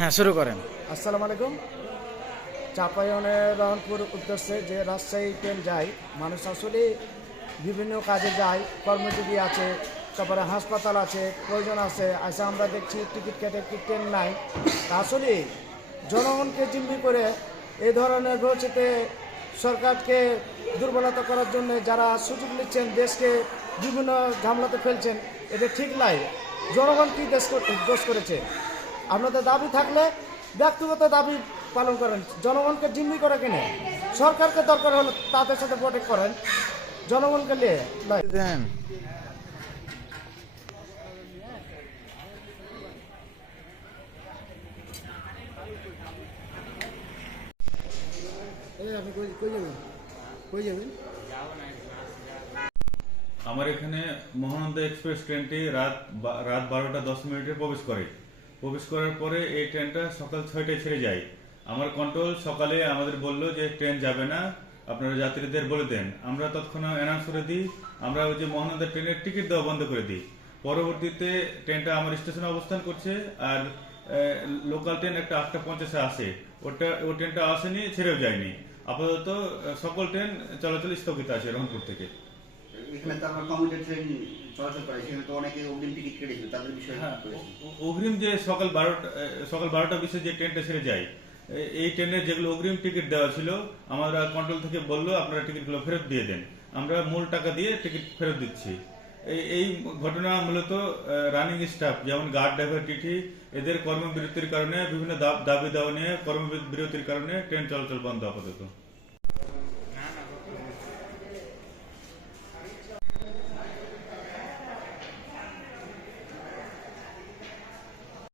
হ্যাঁ শুরু করেন। আসসালামু আলাইকুম। চাপাইনে রহনপুর উদ্দেশ্যে যে রাজশাহী ট্রেন যায়, মানুষ আসলে বিভিন্ন কাজে যায়, কর্মজীবী আছে, তারপরে হাসপাতাল আছে, প্রয়োজন আছে। আসে আমরা দেখছি টিকিট কেটে ট্রেন নাই। আসলে জনগণকে জিম্মি করে এই ধরনের ভবিষ্যতে সরকারকে দুর্বলতা করার জন্য যারা সুযোগ নিচ্ছেন, দেশকে বিভিন্ন ঝামেলাতে ফেলছেন এটা ঠিক নাই। জনগণ কি দেশ করেছে? আপনাদের দাবি থাকলে ব্যক্তিগত দাবি পালন করেন। জনগণকে জিম্মি করে কিনে। সরকারকে দরকার হলে তাদের সাথে প্রোটেক্ট করেন। জনগণকে নিয়ে আপনি কই কই যাবেন? কই যাবেন? আমার এখানে মহানন্দা এক্সপ্রেস ট্রেনটি রাত রাত বারোটা দশ মিনিটে প্রবেশ করে। প্রবেশ করার পরে এই ট্রেনটা সকাল ছয়টায় ছেড়ে যায়। আমার কন্ট্রোল সকালে আমাদের বলল যে ট্রেন যাবে না, আপনারা যাত্রীদের বলে দেন। আমরা তৎক্ষণাৎ অ্যানাউন্স করে দিই, আমরা ওই যে মহানন্দা ট্রেনের টিকিট দেওয়া বন্ধ করে দিই। পরবর্তীতে ট্রেনটা আমার স্টেশনে অবস্থান করছে আর লোকাল ট্রেন একটা আটটা পঞ্চাশে আসে। ওটা ও ট্রেনটা আসেনি, ছেড়েও যায়নি। আপাতত সকল ট্রেন চলাচল স্থগিত আছে রংপুর থেকে। এখানে তো আমরা কমিউটার ট্রেন চলাচল করে সেখানে তো অনেকে অগ্রিম টিকিট কেটেছিল তাদের বিষয়ে হ্যাঁ, অগ্রিম যে সকাল বারোটা সকাল বারোটা বিশে যে ট্রেনটা ছেড়ে যায় এই ট্রেনের যেগুলো অগ্রিম টিকিট দেওয়া ছিল আমরা কন্ট্রোল থেকে বলল আপনারা টিকিটগুলো ফেরত দিয়ে দেন। আমরা মূল টাকা দিয়ে টিকিট ফেরত দিচ্ছি। এই ঘটনা মূলত রানিং স্টাফ যেমন গার্ড ড্রাইভার টিটি এদের কর্মবিরতির কারণে বিভিন্ন দাব- দাবি দাওয়া নিয়ে কর্মবিরতির কারণে ট্রেন চলাচল বন্ধ আপাতত।